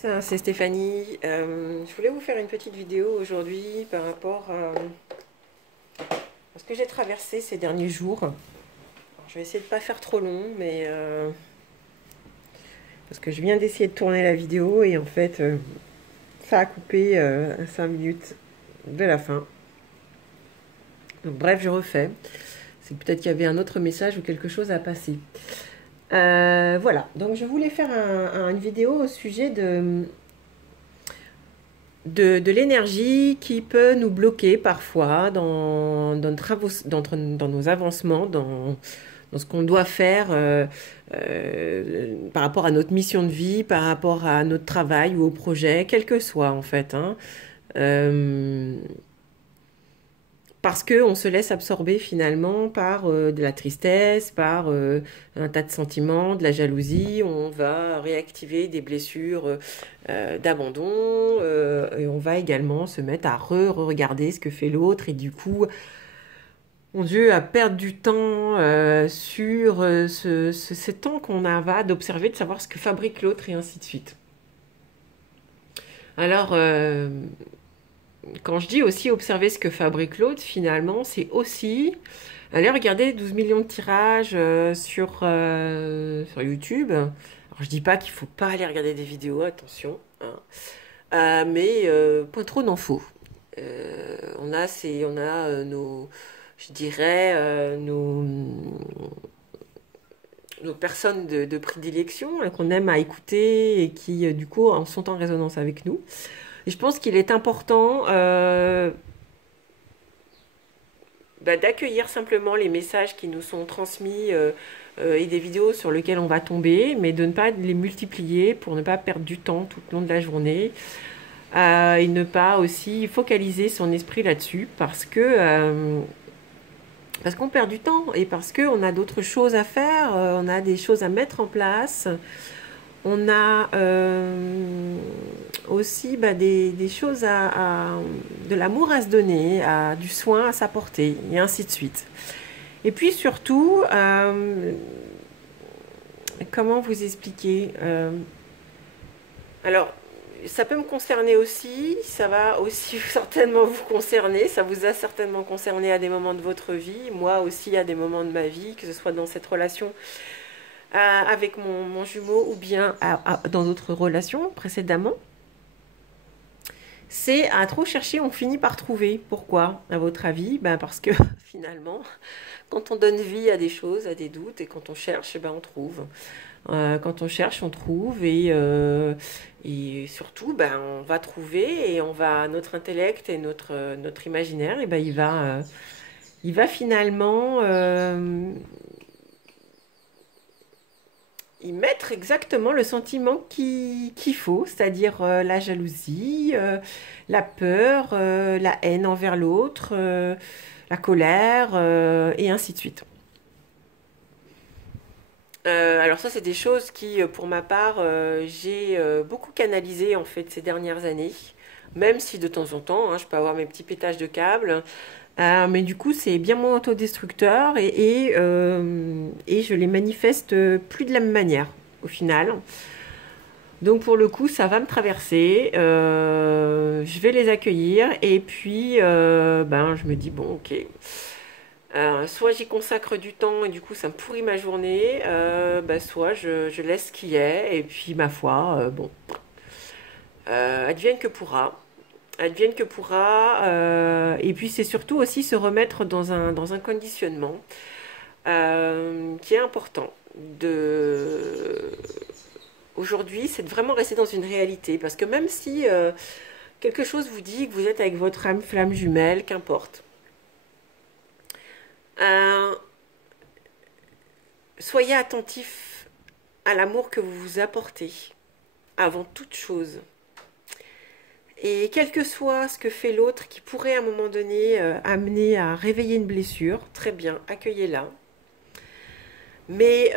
C'est Stéphanie. Je voulais vous faire une petite vidéo aujourd'hui par rapport à ce que j'ai traversé ces derniers jours. Alors, je vais essayer de ne pas faire trop long, mais parce que je viens d'essayer de tourner la vidéo et en fait, ça a coupé à 5 minutes de la fin. Donc, bref, je refais. C'est peut-être qu'il y avait un autre message ou quelque chose à passer. Voilà, donc je voulais faire une vidéo au sujet de l'énergie qui peut nous bloquer parfois dans nos avancements, dans ce qu'on doit faire par rapport à notre mission de vie, par rapport à notre travail ou au projet, quel que soit en fait. Hein. Euh, Parce qu'on se laisse absorber finalement par de la tristesse, par un tas de sentiments, de la jalousie. On va réactiver des blessures d'abandon et on va également se mettre à re-regarder ce que fait l'autre et du coup, mon Dieu, à perdre du temps sur ce temps qu'on va d'observer, de savoir ce que fabrique l'autre et ainsi de suite. Alors, quand je dis aussi observer ce que fabrique l'autre, finalement, c'est aussi aller regarder 12 millions de tirages sur YouTube. Alors, je dis pas qu'il faut pas aller regarder des vidéos, attention, hein. Mais pas trop d'en faut. On a je dirais, nos personnes de prédilection hein, qu'on aime à écouter et qui, du coup, sont en résonance avec nous. Et je pense qu'il est important d'accueillir simplement les messages qui nous sont transmis et des vidéos sur lesquelles on va tomber, mais de ne pas les multiplier pour ne pas perdre du temps tout au long de la journée et ne pas aussi focaliser son esprit là-dessus parce qu'on perd du temps et parce qu'on a d'autres choses à faire, on a des choses à mettre en place. On a aussi des choses de l'amour à se donner, du soin à s'apporter, et ainsi de suite. Et puis surtout, comment vous expliquer alors, ça peut me concerner aussi, ça va aussi certainement vous concerner, ça vous a certainement concerné à des moments de votre vie, moi aussi à des moments de ma vie, que ce soit dans cette relation avec mon jumeau ou bien dans d'autres relations précédemment. C'est à trop chercher, on finit par trouver. Pourquoi, à votre avis? Parce que finalement, quand on donne vie à des choses, à des doutes, et quand on cherche, on trouve. Quand on cherche, on trouve, et surtout, on va trouver, et notre intellect et notre imaginaire, il va finalement y mettre exactement le sentiment qu'il faut, c'est-à-dire la jalousie, la peur, la haine envers l'autre, la colère, et ainsi de suite. Alors ça, c'est des choses qui, pour ma part, j'ai beaucoup canalisé en fait ces dernières années, même si de temps en temps, hein, je peux avoir mes petits pétages de câbles. Mais du coup, c'est bien moins autodestructeur et je les manifeste plus de la même manière au final. Donc pour le coup, ça va me traverser, je vais les accueillir et puis je me dis bon ok, soit j'y consacre du temps et du coup ça me pourrit ma journée, soit je laisse ce qui est et puis ma foi, advienne que pourra. Advienne que pourra. Et puis c'est surtout aussi se remettre dans un conditionnement qui est important. Aujourd'hui, c'est de vraiment rester dans une réalité. Parce que même si quelque chose vous dit que vous êtes avec votre âme flamme jumelle, qu'importe. Soyez attentif à l'amour que vous vous apportez avant toute chose. Et quel que soit ce que fait l'autre qui pourrait à un moment donné amener à réveiller une blessure, très bien, accueillez-la. Mais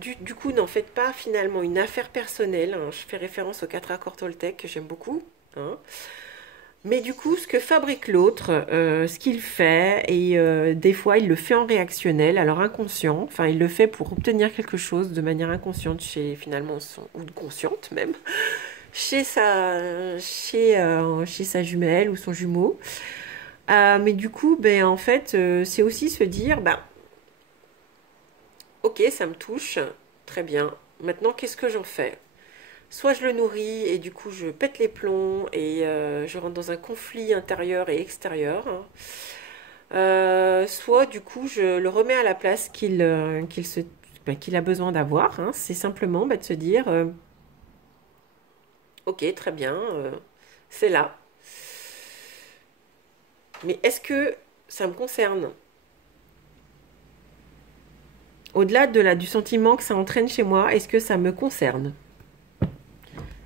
du coup, n'en faites pas finalement une affaire personnelle. Hein. Je fais référence aux 4 accords Toltec que j'aime beaucoup. Hein. Mais du coup, ce que fabrique l'autre, ce qu'il fait, et des fois il le fait en réactionnel, alors inconscient, enfin il le fait pour obtenir quelque chose de manière inconsciente ou consciente même, chez sa jumelle ou son jumeau. Mais du coup, ben, en fait, c'est aussi se dire, bah, ok, ça me touche, très bien. Maintenant, qu'est-ce que j'en fais? Soit je le nourris et du coup je pète les plombs et je rentre dans un conflit intérieur et extérieur, hein. Soit du coup je le remets à la place qu'il a besoin d'avoir, hein. C'est simplement bah, de se dire, ok, très bien, c'est là. Mais est-ce que ça me concerne? Au-delà du sentiment que ça entraîne chez moi, est-ce que ça me concerne?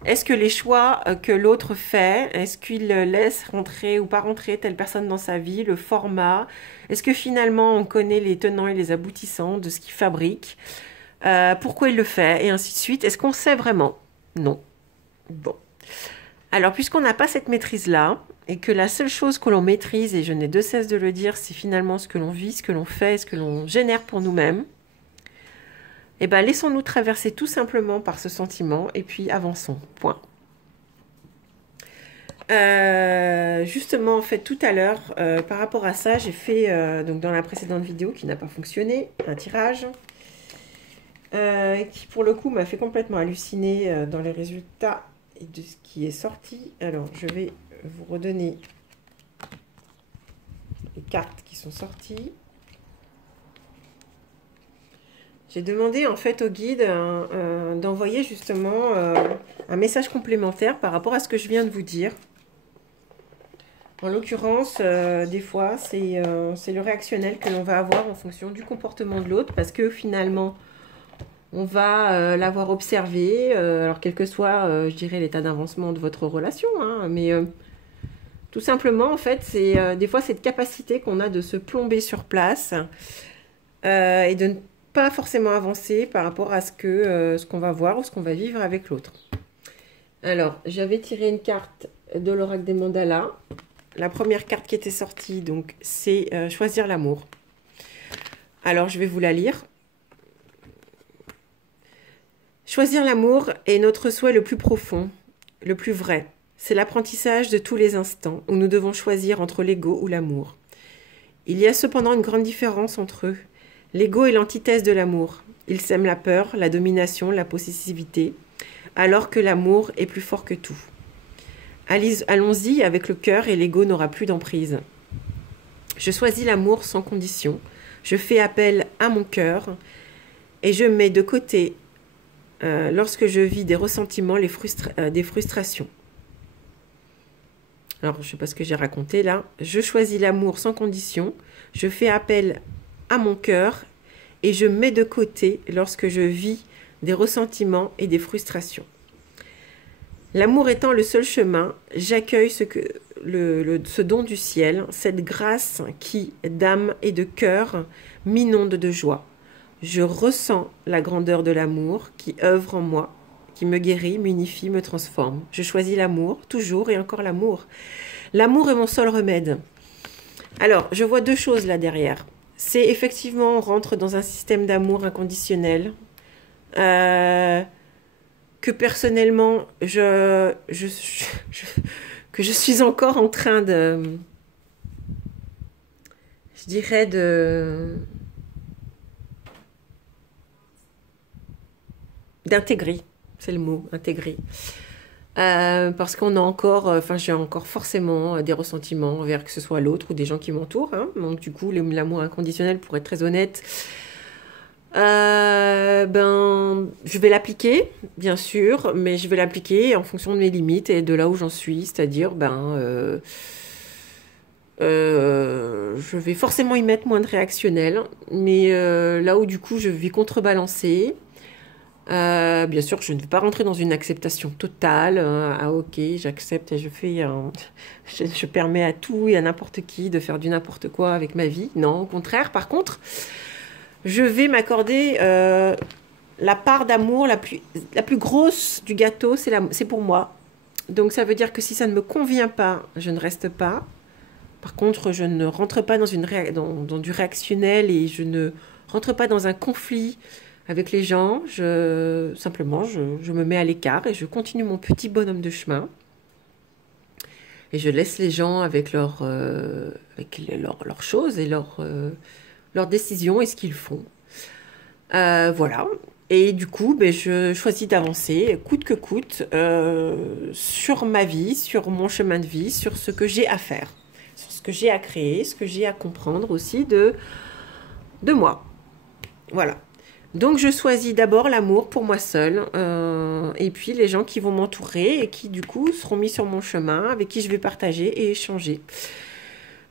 Est-ce que les choix que l'autre fait, est-ce qu'il laisse rentrer ou pas rentrer telle personne dans sa vie, le format, est-ce que finalement on connaît les tenants et les aboutissants de ce qu'il fabrique, pourquoi il le fait, et ainsi de suite. Est-ce qu'on sait vraiment? Non. Bon. Alors, puisqu'on n'a pas cette maîtrise-là, et que la seule chose que l'on maîtrise, et je n'ai de cesse de le dire, c'est finalement ce que l'on vit, ce que l'on fait, ce que l'on génère pour nous-mêmes, eh bien, laissons-nous traverser tout simplement par ce sentiment, et puis avançons. Point. Justement, en fait, tout à l'heure, par rapport à ça, j'ai fait, donc dans la précédente vidéo qui n'a pas fonctionné, un tirage, qui pour le coup m'a fait complètement halluciner dans les résultats et de ce qui est sorti. Alors, je vais vous redonner les cartes qui sont sorties. J'ai demandé en fait au guide d'envoyer justement un message complémentaire par rapport à ce que je viens de vous dire. En l'occurrence, des fois, c'est le réactionnel que l'on va avoir en fonction du comportement de l'autre, parce que finalement, on va l'avoir observé, alors quel que soit, je dirais, l'état d'avancement de votre relation, hein, mais tout simplement, en fait, c'est des fois cette capacité qu'on a de se plomber sur place et de ne pas forcément avancer par rapport à ce qu'on va voir ou ce qu'on va vivre avec l'autre. Alors, j'avais tiré une carte de l'oracle des mandalas. La première carte qui était sortie, donc, c'est choisir l'amour. Alors, je vais vous la lire. Choisir l'amour est notre souhait le plus profond, le plus vrai. C'est l'apprentissage de tous les instants où nous devons choisir entre l'ego ou l'amour. Il y a cependant une grande différence entre eux. L'ego est l'antithèse de l'amour. Il sème la peur, la domination, la possessivité, alors que l'amour est plus fort que tout. Allons-y avec le cœur et l'ego n'aura plus d'emprise. Je choisis l'amour sans condition. Je fais appel à mon cœur et je mets de côté, lorsque je vis des ressentiments, des frustrations. Alors, je ne sais pas ce que j'ai raconté là. Je choisis l'amour sans condition. Je fais appel à mon cœur et je mets de côté lorsque je vis des ressentiments et des frustrations. L'amour étant le seul chemin, j'accueille ce don du ciel, cette grâce qui, d'âme et de cœur, m'inonde de joie. Je ressens la grandeur de l'amour qui œuvre en moi, qui me guérit, m'unifie, me transforme. Je choisis l'amour, toujours et encore l'amour. L'amour est mon seul remède. Alors, je vois deux choses là derrière. C'est effectivement, on rentre dans un système d'amour inconditionnel, que personnellement, que je suis encore en train je dirais d'intégrer, c'est le mot, intégrer. Parce qu'on a encore, j'ai encore forcément des ressentiments envers que ce soit l'autre ou des gens qui m'entourent, hein. Donc du coup, l'amour inconditionnel, pour être très honnête, je vais l'appliquer, bien sûr, mais je vais l'appliquer en fonction de mes limites et de là où j'en suis, c'est-à-dire, je vais forcément y mettre moins de réactionnel, mais là où du coup je vais contrebalancer. Bien sûr, je ne vais pas rentrer dans une acceptation totale. Ok, j'accepte et je permets à tout et à n'importe qui de faire du n'importe quoi avec ma vie. Non, au contraire. Par contre, je vais m'accorder la part d'amour la plus grosse du gâteau, c'est pour moi. Donc ça veut dire que si ça ne me convient pas, je ne reste pas. Par contre, je ne rentre pas dans du réactionnel et je ne rentre pas dans un conflit avec les gens. Simplement, je me mets à l'écart et je continue mon petit bonhomme de chemin. Et je laisse les gens avec leurs choses et leurs décisions et ce qu'ils font. Voilà. Et du coup, ben, je choisis d'avancer, coûte que coûte, sur ma vie, sur mon chemin de vie, sur ce que j'ai à faire, sur ce que j'ai à créer, ce que j'ai à comprendre aussi de moi. Voilà. Donc, je choisis d'abord l'amour pour moi seule, et puis les gens qui vont m'entourer et qui, du coup, seront mis sur mon chemin, avec qui je vais partager et échanger.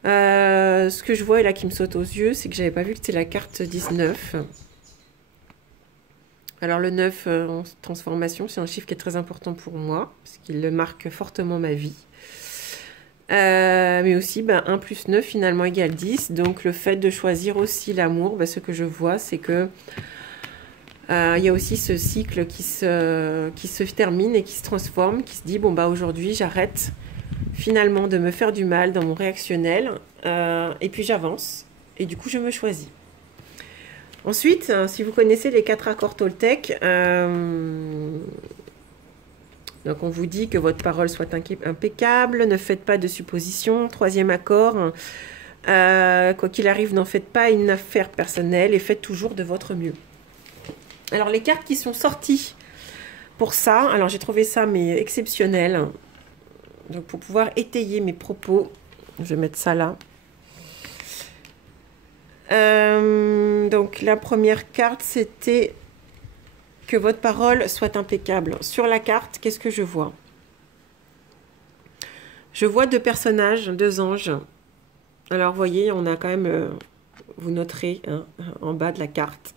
Ce que je vois là qui me saute aux yeux, c'est que j'avais pas vu que c'était la carte 19. Alors le 9 en transformation, c'est un chiffre qui est très important pour moi, parce qu'il marque fortement ma vie. Mais aussi, 1 plus 9 finalement égale 10. Donc le fait de choisir aussi l'amour, ce que je vois, c'est que il y a aussi ce cycle qui se termine et qui se transforme, qui se dit, bon aujourd'hui j'arrête finalement de me faire du mal dans mon réactionnel, et puis j'avance, et du coup je me choisis. Ensuite, si vous connaissez les 4 accords Toltec, donc on vous dit que votre parole soit impeccable, ne faites pas de suppositions. 3e accord, quoi qu'il arrive, n'en faites pas une affaire personnelle et faites toujours de votre mieux. Alors les cartes qui sont sorties pour ça, alors j'ai trouvé ça mais exceptionnel. Donc pour pouvoir étayer mes propos, je vais mettre ça là. Donc la première carte, c'était que votre parole soit impeccable. Sur la carte, qu'est-ce que je vois? Je vois 2 personnages, 2 anges. Alors vous voyez, on a quand même, vous noterez en bas de la carte,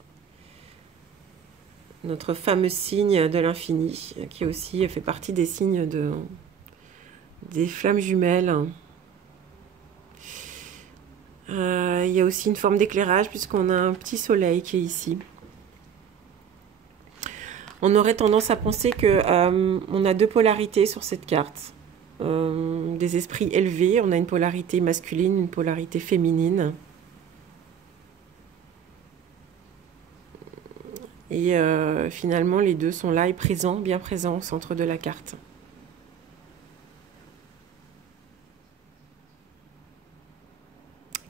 notre fameux signe de l'infini, qui aussi fait partie des signes des flammes jumelles. Il y a aussi une forme d'éclairage puisqu'on a un petit soleil qui est ici. On aurait tendance à penser que on a 2 polarités sur cette carte. Des esprits élevés, on a une polarité masculine, une polarité féminine. Et finalement, les deux sont là et présents, bien présents au centre de la carte.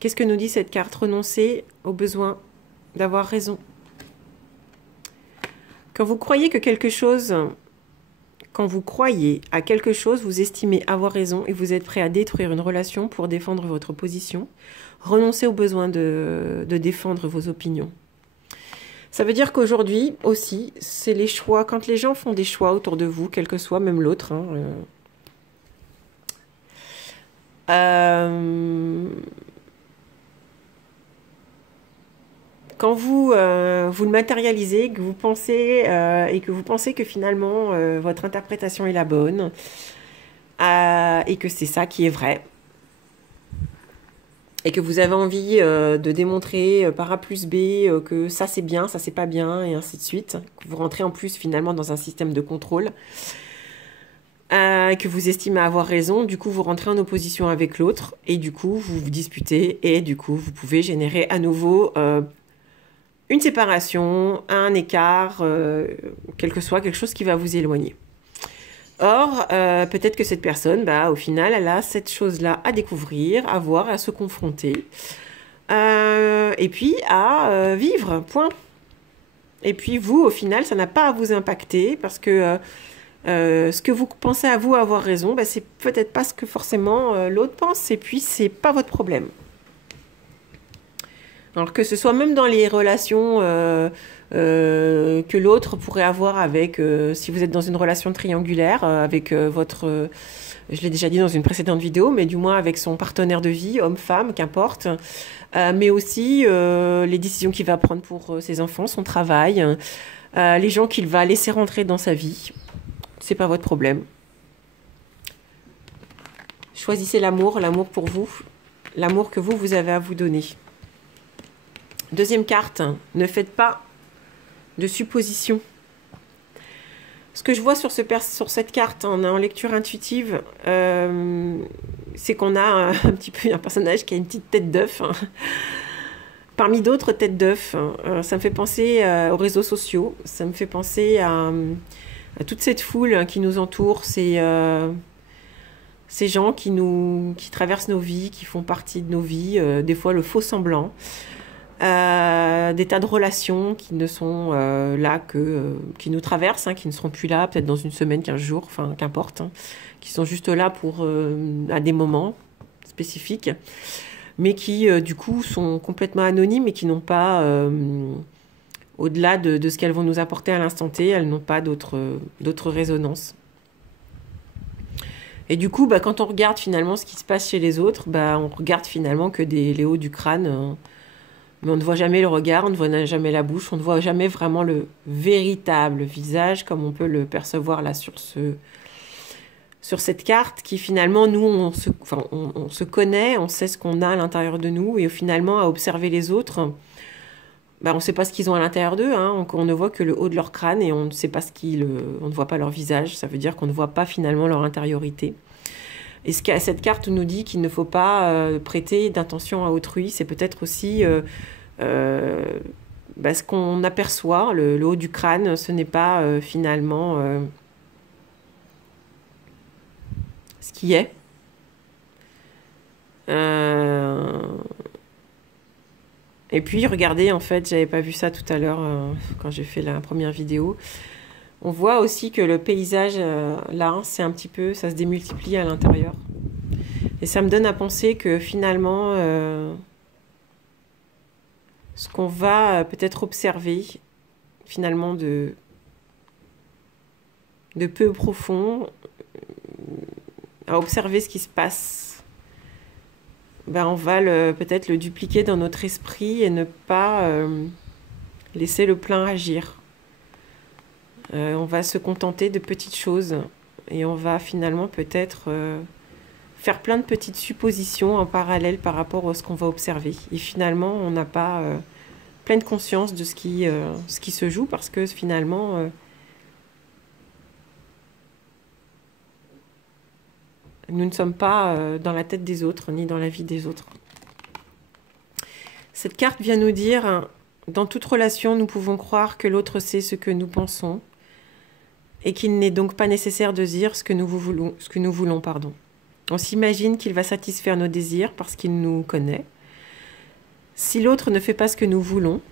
Qu'est-ce que nous dit cette carte? Renoncer au besoin d'avoir raison. Quand vous croyez à quelque chose, vous estimez avoir raison et vous êtes prêt à détruire une relation pour défendre votre position. Renoncez au besoin de défendre vos opinions. Ça veut dire qu'aujourd'hui aussi, c'est les choix. Quand les gens font des choix autour de vous, quel que soit, même l'autre, quand vous le matérialisez, que vous pensez et que vous pensez que finalement votre interprétation est la bonne et que c'est ça qui est vrai et que vous avez envie de démontrer par A plus B que ça c'est bien, ça c'est pas bien et ainsi de suite, que vous rentrez en plus finalement dans un système de contrôle que vous estimez avoir raison, du coup vous rentrez en opposition avec l'autre et du coup vous vous disputez et du coup vous pouvez générer à nouveau une séparation, un écart, quel que soit quelque chose qui va vous éloigner. Or, peut-être que cette personne, au final, elle a cette chose-là à découvrir, à voir, à se confronter, et puis à vivre, point. Et puis vous, au final, ça n'a pas à vous impacter, parce que ce que vous pensez à vous avoir raison, c'est peut-être pas ce que forcément l'autre pense, et puis c'est pas votre problème. Alors que ce soit même dans les relations que l'autre pourrait avoir avec, si vous êtes dans une relation triangulaire, avec votre, je l'ai déjà dit dans une précédente vidéo, mais du moins avec son partenaire de vie, homme-femme, qu'importe, mais aussi les décisions qu'il va prendre pour ses enfants, son travail, les gens qu'il va laisser rentrer dans sa vie, c'est pas votre problème. Choisissez l'amour pour vous, l'amour que vous avez à vous donner. Deuxième carte, ne faites pas de suppositions. Ce que je vois sur cette carte en lecture intuitive, c'est qu'on a un petit peu un personnage qui a une petite tête d'œuf, parmi d'autres têtes d'œufs, ça me fait penser aux réseaux sociaux, ça me fait penser à toute cette foule qui nous entoure, ces gens qui traversent nos vies, qui font partie de nos vies, des fois le faux semblant, des tas de relations qui ne sont là qui nous traversent, hein, qui ne seront plus là, peut-être dans une semaine, 15 jours, enfin qu'importe, hein, qui sont juste là à des moments spécifiques, mais qui du coup sont complètement anonymes et qui n'ont pas, au-delà de ce qu'elles vont nous apporter à l'instant T, elles n'ont pas d'autres résonances. Et du coup, quand on regarde finalement ce qui se passe chez les autres, on regarde finalement que les hauts du crâne, mais on ne voit jamais le regard, on ne voit jamais la bouche, on ne voit jamais vraiment le véritable visage comme on peut le percevoir là sur cette carte qui finalement, nous, on se connaît, on sait ce qu'on a à l'intérieur de nous et finalement, à observer les autres, on ne sait pas ce qu'ils ont à l'intérieur d'eux, hein, on ne voit que le haut de leur crâne et on ne sait pas on ne voit pas leur visage, ça veut dire qu'on ne voit pas finalement leur intériorité. Et cette carte nous dit qu'il ne faut pas prêter d'intention à autrui, c'est peut-être aussi ce qu'on aperçoit, le haut du crâne, ce n'est pas finalement ce qui est. Et puis, regardez, en fait, j'avais pas vu ça tout à l'heure quand j'ai fait la première vidéo. On voit aussi que le paysage, là, c'est un petit peu, ça se démultiplie à l'intérieur. Et ça me donne à penser que finalement, ce qu'on va peut-être observer, finalement, de peu profond, à observer ce qui se passe, on va peut-être le dupliquer dans notre esprit et ne pas laisser le plein agir. On va se contenter de petites choses et on va finalement peut-être faire plein de petites suppositions en parallèle par rapport à ce qu'on va observer. Et finalement, on n'a pas pleine conscience de ce qui se joue parce que finalement, nous ne sommes pas dans la tête des autres ni dans la vie des autres. Cette carte vient nous dire, dans toute relation, nous pouvons croire que l'autre sait ce que nous pensons et qu'il n'est donc pas nécessaire de dire ce que nous voulons. On s'imagine qu'il va satisfaire nos désirs parce qu'il nous connaît. Si l'autre ne fait pas ce que nous voulons,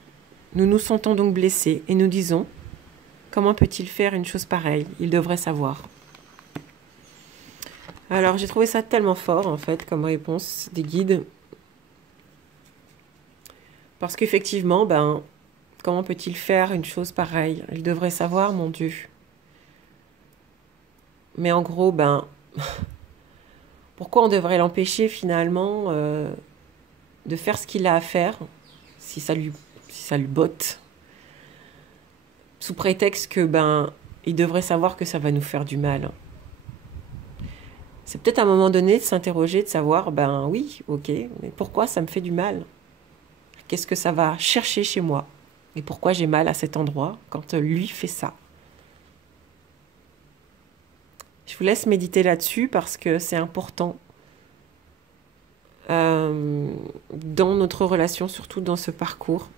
nous nous sentons donc blessés et nous disons « Comment peut-il faire une chose pareille? Il devrait savoir. » Alors, j'ai trouvé ça tellement fort, en fait, comme réponse des guides. Parce qu'effectivement, comment peut-il faire une chose pareille? Il devrait savoir, mon Dieu. Mais en gros, pourquoi on devrait l'empêcher, finalement, de faire ce qu'il a à faire, si ça lui botte, sous prétexte que, il devrait savoir que ça va nous faire du mal. C'est peut-être à un moment donné de s'interroger, de savoir, oui, ok, mais pourquoi ça me fait du mal? Qu'est-ce que ça va chercher chez moi? Et pourquoi j'ai mal à cet endroit quand lui fait ça? Je vous laisse méditer là-dessus parce que c'est important dans notre relation, surtout dans ce parcours,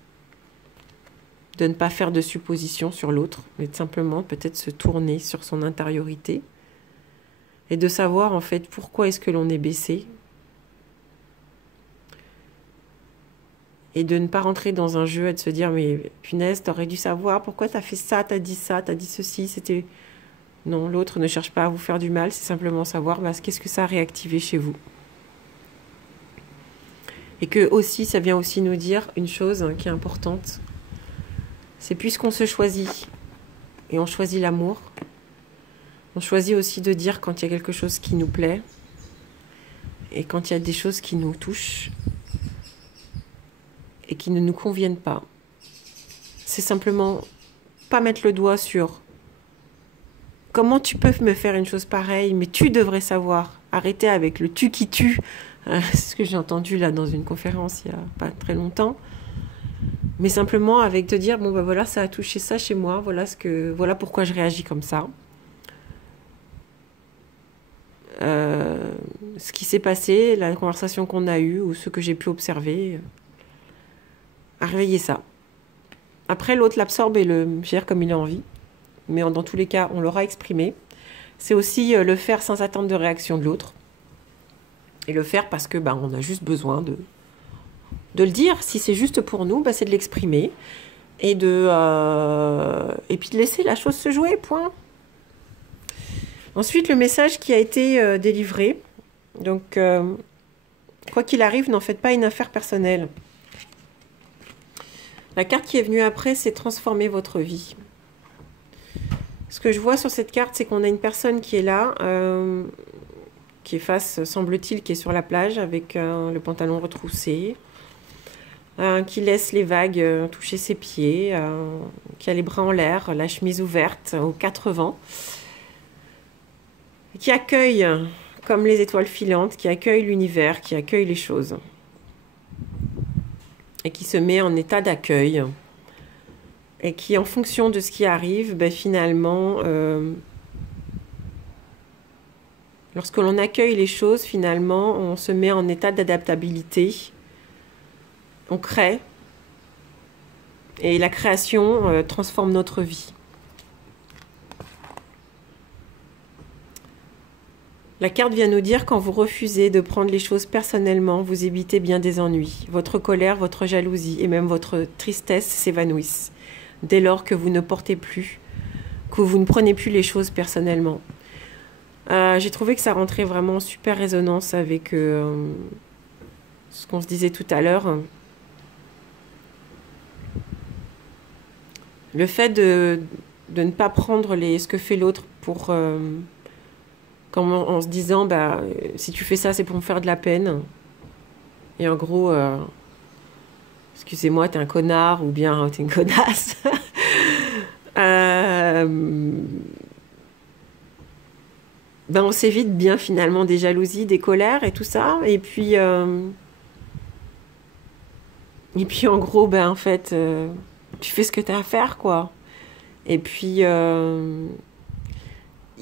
de ne pas faire de suppositions sur l'autre, mais de simplement peut-être se tourner sur son intériorité et de savoir en fait pourquoi est-ce que l'on est baissé et de ne pas rentrer dans un jeu et de se dire mais punaise, t'aurais dû savoir pourquoi t'as fait ça, t'as dit ceci, c'était... Non, l'autre ne cherche pas à vous faire du mal, c'est simplement savoir qu'est-ce que ça a réactivé chez vous. Et que aussi, ça vient aussi nous dire une chose qui est importante, c'est puisqu'on se choisit et on choisit l'amour, on choisit aussi de dire quand il y a quelque chose qui nous plaît et quand il y a des choses qui nous touchent et qui ne nous conviennent pas. C'est simplement pas mettre le doigt sur comment tu peux me faire une chose pareille, mais tu devrais savoir. Arrêter avec le tu qui tue. C'est ce que j'ai entendu là dans une conférence il n'y a pas très longtemps. Mais simplement avec te dire, voilà, ça a touché ça chez moi, voilà pourquoi je réagis comme ça. Ce qui s'est passé, la conversation qu'on a eue ou ce que j'ai pu observer. à réveiller ça. Après, l'autre l'absorbe et le gère comme il a envie. Mais dans tous les cas, on l'aura exprimé. C'est aussi le faire sans attendre de réaction de l'autre. Et le faire parce que on a juste besoin de le dire. Si c'est juste pour nous, c'est de l'exprimer. Et puis de laisser la chose se jouer, point. Ensuite, le message qui a été délivré. Donc, quoi qu'il arrive, n'en faites pas une affaire personnelle. La carte qui est venue après, c'est transformer votre vie. Ce que je vois sur cette carte, c'est qu'on a une personne qui est là, qui est face, semble-t-il, qui est sur la plage avec le pantalon retroussé, qui laisse les vagues toucher ses pieds, qui a les bras en l'air, la chemise ouverte aux quatre vents, qui accueille, comme les étoiles filantes, qui accueille l'univers, qui accueille les choses. Et qui se met en état d'accueil. Et qui, en fonction de ce qui arrive, finalement, lorsque l'on accueille les choses, finalement, on se met en état d'adaptabilité. On crée. Et la création transforme notre vie. La carte vient nous dire, quand vous refusez de prendre les choses personnellement, vous évitez bien des ennuis. Votre colère, votre jalousie et même votre tristesse s'évanouissent. Dès lors que vous ne portez plus, que vous ne prenez plus les choses personnellement. J'ai trouvé que ça rentrait vraiment en super résonance avec ce qu'on se disait tout à l'heure. Le fait de ne pas prendre ce que fait l'autre pour... en se disant, si tu fais ça, c'est pour me faire de la peine. Et en gros, excusez-moi, t'es un connard ou bien t'es une connasse. On s'évite bien finalement des jalousies, des colères et tout ça. Et puis en gros, en fait, tu fais ce que t'as à faire, quoi. Et puis...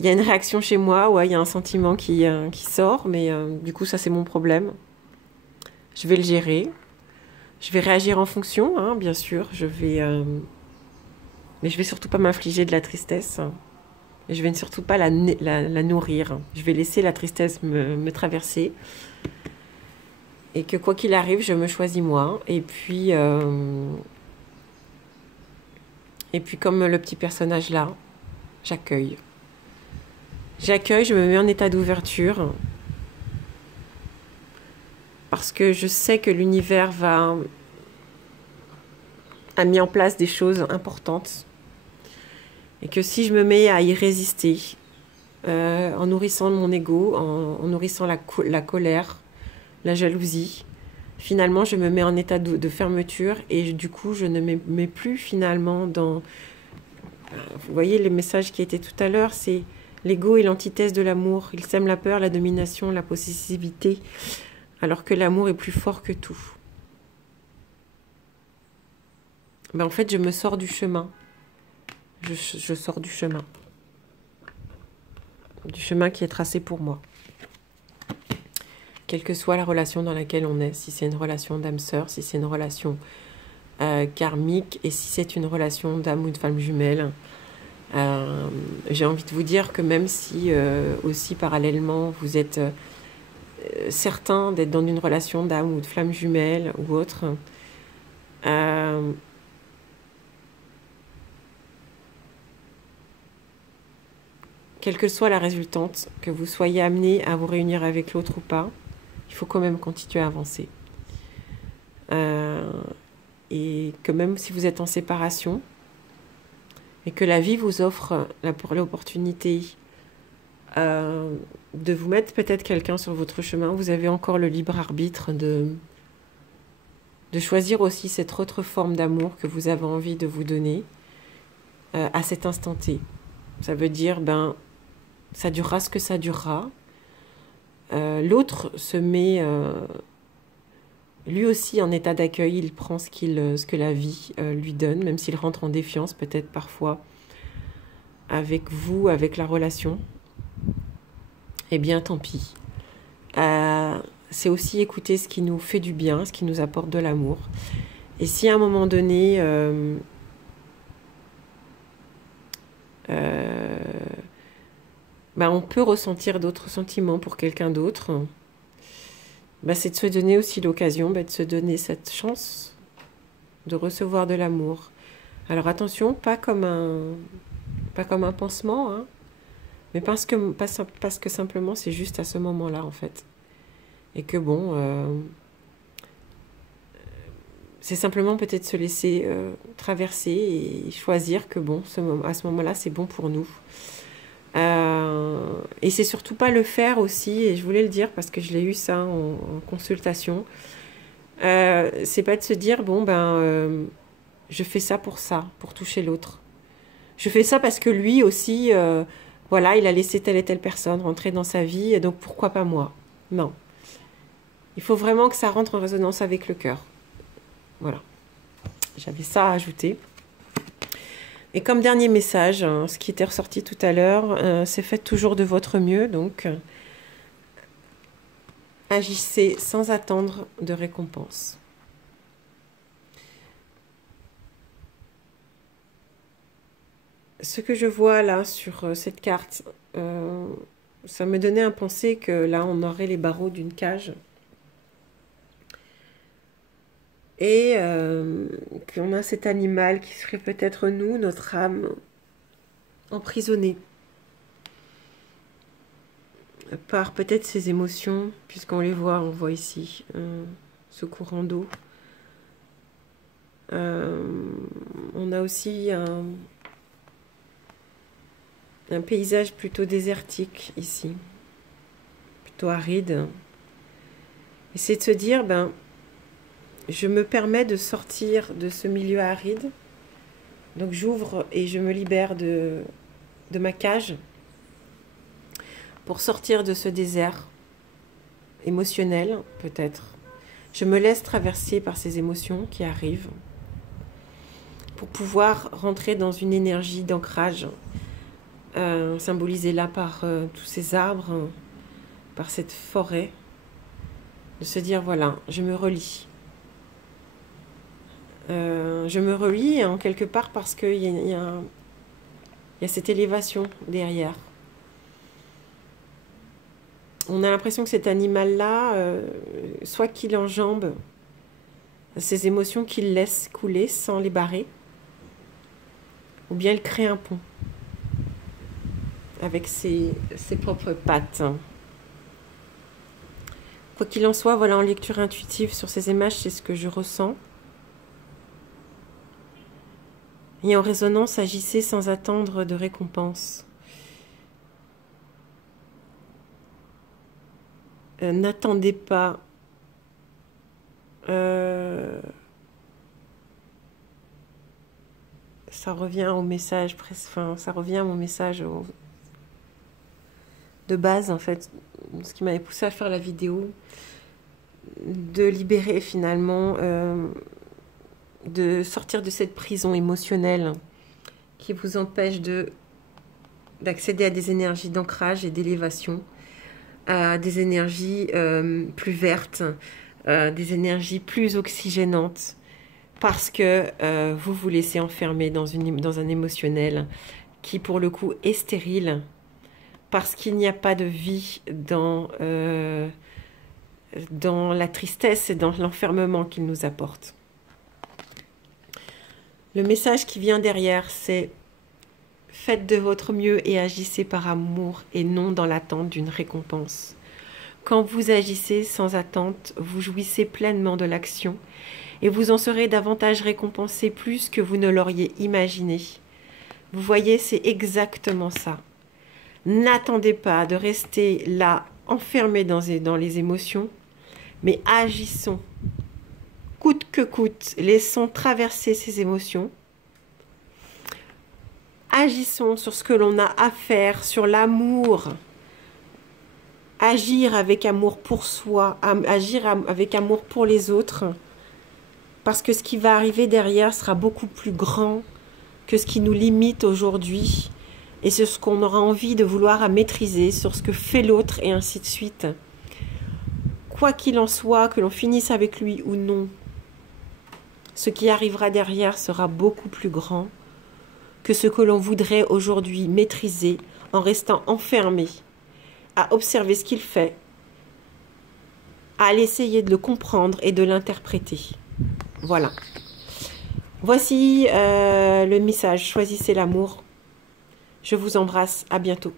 il y a une réaction chez moi, il y a un sentiment qui sort, mais du coup, ça, c'est mon problème. Je vais le gérer. Je vais réagir en fonction, bien sûr. Mais je vais surtout pas m'infliger de la tristesse. Et je vais surtout pas la nourrir. Je vais laisser la tristesse me traverser. Et que quoi qu'il arrive, je me choisis moi. Et puis comme le petit personnage là, j'accueille. J'accueille, je me mets en état d'ouverture parce que je sais que l'univers a mis en place des choses importantes et que si je me mets à y résister en nourrissant mon ego, en nourrissant la colère, la jalousie, finalement je me mets en état de fermeture et du coup je ne me mets plus finalement dans... Vous voyez le message qui était tout à l'heure, c'est... L'ego est l'antithèse de l'amour. Il sème la peur, la domination, la possessivité, alors que l'amour est plus fort que tout. En fait, je me sors du chemin. Je sors du chemin. Du chemin qui est tracé pour moi. Quelle que soit la relation dans laquelle on est, si c'est une relation d'âme-sœur, si c'est une relation karmique, et si c'est une relation d'âme ou de femme jumelle, j'ai envie de vous dire que même si aussi parallèlement vous êtes certain d'être dans une relation d'âme ou de flamme jumelle ou autre, quelle que soit la résultante, que vous soyez amené à vous réunir avec l'autre ou pas, il faut quand même continuer à avancer. Et que même si vous êtes en séparation, et que la vie vous offre l'opportunité de vous mettre peut-être quelqu'un sur votre chemin, vous avez encore le libre arbitre de choisir aussi cette autre forme d'amour que vous avez envie de vous donner à cet instant T. Ça veut dire, ça durera ce que ça durera. L'autre se met lui aussi en état d'accueil, il prend ce que la vie lui donne, même s'il rentre en défiance peut-être parfois avec vous, avec la relation. Eh bien, tant pis. C'est aussi écouter ce qui nous fait du bien, ce qui nous apporte de l'amour. Et si à un moment donné, on peut ressentir d'autres sentiments pour quelqu'un d'autre, c'est de se donner aussi l'occasion de se donner cette chance de recevoir de l'amour. Alors attention, pas comme un pansement, hein, mais parce que simplement c'est juste à ce moment-là en fait. Et que c'est simplement peut-être se laisser traverser et choisir que à ce moment-là c'est bon pour nous. Et c'est surtout pas le faire aussi, et je voulais le dire parce que je l'ai eu ça en consultation. C'est pas de se dire je fais ça, pour toucher l'autre. Je fais ça parce que lui aussi, voilà, il a laissé telle et telle personne rentrer dans sa vie, et donc pourquoi pas moi? Non. Il faut vraiment que ça rentre en résonance avec le cœur. Voilà. J'avais ça à ajouter. Et comme dernier message, ce qui était ressorti tout à l'heure, c'est faites toujours de votre mieux, donc agissez sans attendre de récompense. Ce que je vois là sur cette carte, ça me donnait à penser que là on aurait les barreaux d'une cage et qu'on a cet animal qui serait peut-être nous, notre âme, emprisonnée par peut-être ses émotions, puisqu'on les voit, on voit ici ce courant d'eau. On a aussi un paysage plutôt désertique ici, plutôt aride. Et c'est de se dire, je me permets de sortir de ce milieu aride. Donc j'ouvre et je me libère de ma cage pour sortir de ce désert émotionnel, peut-être. Je me laisse traverser par ces émotions qui arrivent pour pouvoir rentrer dans une énergie d'ancrage, symbolisée là par tous ces arbres, par cette forêt, de se dire, voilà, je me relie. Je me relie en quelque part parce qu'il y a cette élévation derrière. On a l'impression que cet animal-là, soit qu'il enjambe ces émotions qu'il laisse couler sans les barrer, ou bien il crée un pont avec ses propres pattes. Quoi qu'il en soit, voilà, en lecture intuitive sur ces images, c'est ce que je ressens. Et en résonance, agissez sans attendre de récompense. N'attendez pas ça revient au message, ça revient à mon message de base en fait, ce qui m'avait poussé à faire la vidéo, de libérer finalement, de sortir de cette prison émotionnelle qui vous empêche d'accéder à des énergies d'ancrage et d'élévation, à des énergies plus vertes, des énergies plus oxygénantes, parce que vous vous laissez enfermer dans un émotionnel qui pour le coup est stérile, parce qu'il n'y a pas de vie dans la tristesse et dans l'enfermement qu'il nous apporte. Le message qui vient derrière, c'est faites de votre mieux et agissez par amour et non dans l'attente d'une récompense. Quand vous agissez sans attente, vous jouissez pleinement de l'action et vous en serez davantage récompensé plus que vous ne l'auriez imaginé. Vous voyez, c'est exactement ça. N'attendez pas de rester là, enfermé dans les émotions, mais agissons. Coûte que coûte, laissons traverser ces émotions. Agissons sur ce que l'on a à faire, sur l'amour. Agir avec amour pour soi, agir avec amour pour les autres. Parce que ce qui va arriver derrière sera beaucoup plus grand que ce qui nous limite aujourd'hui. Et c'est ce qu'on aura envie de vouloir à maîtriser sur ce que fait l'autre et ainsi de suite. Quoi qu'il en soit, que l'on finisse avec lui ou non, ce qui arrivera derrière sera beaucoup plus grand que ce que l'on voudrait aujourd'hui maîtriser en restant enfermé, à observer ce qu'il fait, à essayer de le comprendre et de l'interpréter. Voilà. Voici le message. Choisissez l'amour. Je vous embrasse. À bientôt.